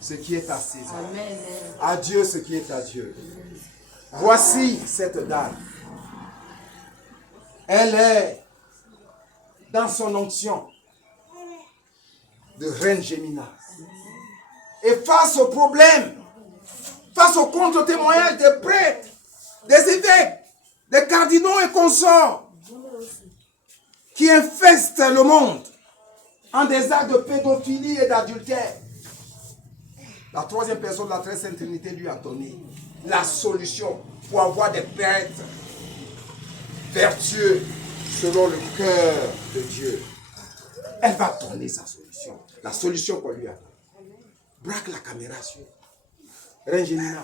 ce qui est à César. Amen. À Dieu ce qui est à Dieu. Voici cette dame. Elle est dans son onction de reine Gémina. Et face au problème, face au contre-témoignage des prêtres, des évêques, des cardinaux et consorts qui infestent le monde en des actes de pédophilie et d'adultère, la troisième personne de la très sainte Trinité lui a donné la solution pour avoir des prêtres vertueux selon le cœur de Dieu. Elle va donner sa solution, la solution qu'on lui a donnée. Braque la caméra sur Reine Gémina.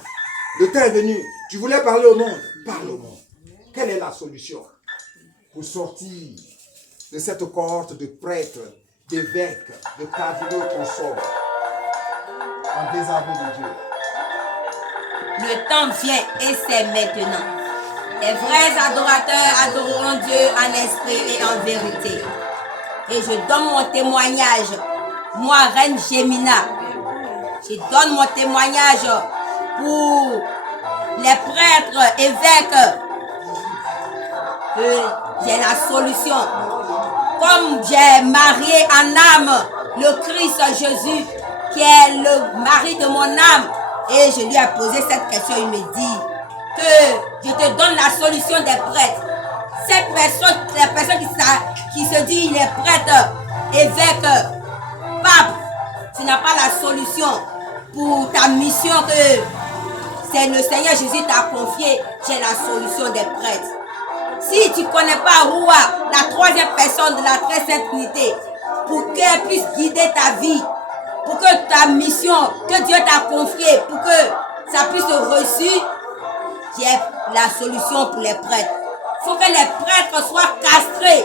Le temps est venu, tu voulais parler au monde, parle au monde. Quelle est la solution pour sortir de cette cohorte de prêtres, d'évêques, de cardinaux consorts en désarmé de Dieu? Le temps vient et c'est maintenant. Les vrais adorateurs adoreront Dieu en esprit et en vérité. Et je donne mon témoignage, moi, Reine Gémina. Je donne mon témoignage pour les prêtres, évêques, que j'ai la solution. Comme j'ai marié en âme le Christ Jésus, qui est le mari de mon âme, et je lui ai posé cette question, il me dit que je te donne la solution des prêtres. Cette personne, la personne qui se dit il est prêtre, évêque, pape, tu n'as pas la solution pour ta mission que c'est le Seigneur Jésus t'a confié. J'ai la solution des prêtres. Si tu ne connais pas Roua, la troisième personne de la très sainte Trinité, pour qu'elle puisse guider ta vie, pour que ta mission que Dieu t'a confiée, pour que ça puisse te reçu, j'ai la solution pour les prêtres. Il faut que les prêtres soient castrés.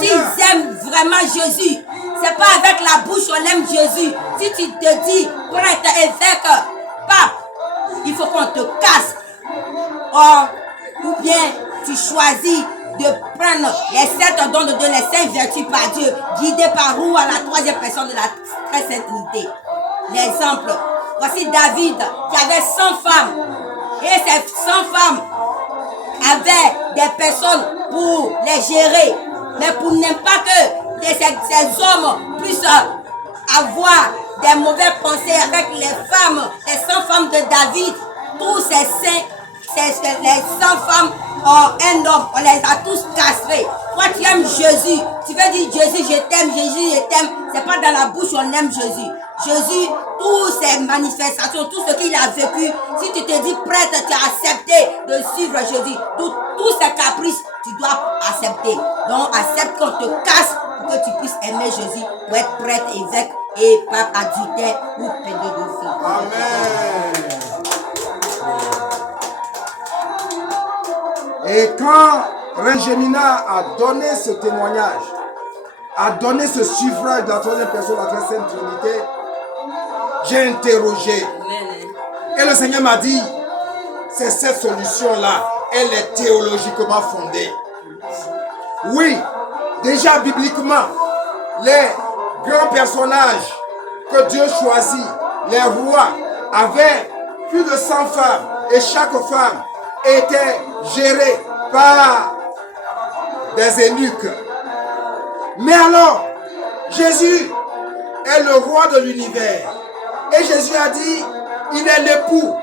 S'ils aiment vraiment Jésus, c'est pas avec la bouche on aime Jésus. Si tu te dis prêtre, évêque, pape, il faut qu'on te casse. Ou bien tu choisis de prendre les 7 dons de Dieu, les 5 vertus par Dieu, guidés par Roua, la troisième personne de la très sainte Trinité. L'exemple, voici David qui avait 100 femmes. Et ces 100 femmes avaient des personnes pour les gérer. Mais pour ne pas que ces hommes puissent avoir des mauvaises pensées avec les femmes, les 100 femmes de David, tous ces saints, les 100 femmes ont un homme, on les a tous castrés. Toi tu aimes Jésus, tu veux dire Jésus je t'aime, Jésus je t'aime, c'est pas dans la bouche on aime Jésus. Jésus, toutes ses manifestations, tout ce qu'il a vécu, si tu te dis prêtre, tu as accepté de suivre Jésus. Tous ces caprices, tu dois accepter. Donc accepte qu'on te casse pour que tu puisses aimer Jésus, pour être prêtre, évêque et pape adultère ou pédophile. Amen. Et quand Reine Gémina a donné ce témoignage, a donné ce suffrage de la troisième personne de la très sainte Trinité, j'ai interrogé. Et le Seigneur m'a dit, c'est cette solution-là, elle est théologiquement fondée. Oui, déjà bibliquement, les grands personnages que Dieu choisit, les rois, avaient plus de 100 femmes. Et chaque femme était gérée par des eunuques. Mais alors, Jésus est le roi de l'univers. Et Jésus a dit, il est l'époux.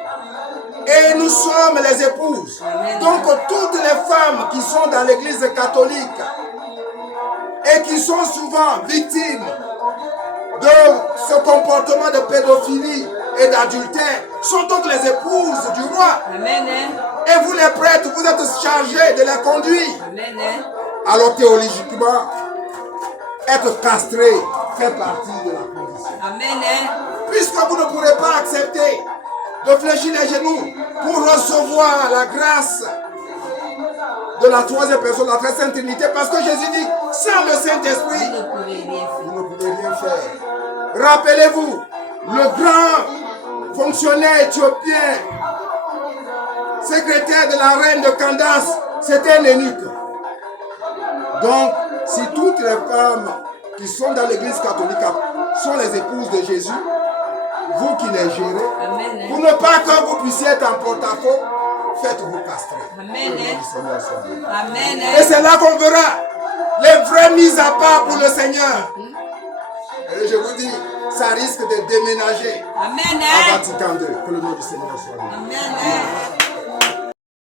Et nous sommes les épouses. Donc toutes les femmes qui sont dans l'église catholique et qui sont souvent victimes de ce comportement de pédophilie et d'adultère sont donc les épouses du roi. Amen. Et vous les prêtres, vous êtes chargés de les conduire. Amen. Alors théologiquement, être castré fait partie de la condition. Amen. Puisque vous ne pourrez pas accepter de fléchir les genoux pour recevoir la grâce de la troisième personne, la très sainte Trinité, parce que Jésus dit, sans le Saint-Esprit, vous ne pouvez rien faire. Rappelez-vous, le grand fonctionnaire éthiopien, secrétaire de la reine de Candace, c'était un eunuque. Donc, si toutes les femmes qui sont dans l'église catholique sont les épouses de Jésus, vous vous qui les gérez, Amen. pour ne pas que vous puissiez être en porte-à-faux, faites-vous castrer. Amen. Au nom du Seigneur soit béni. Amen. Et c'est là qu'on verra les vraies mises à part pour le Seigneur. Et je vous dis, ça risque de déménager Amen. à Vatican II. Que le nom du Seigneur soit béni. Amen.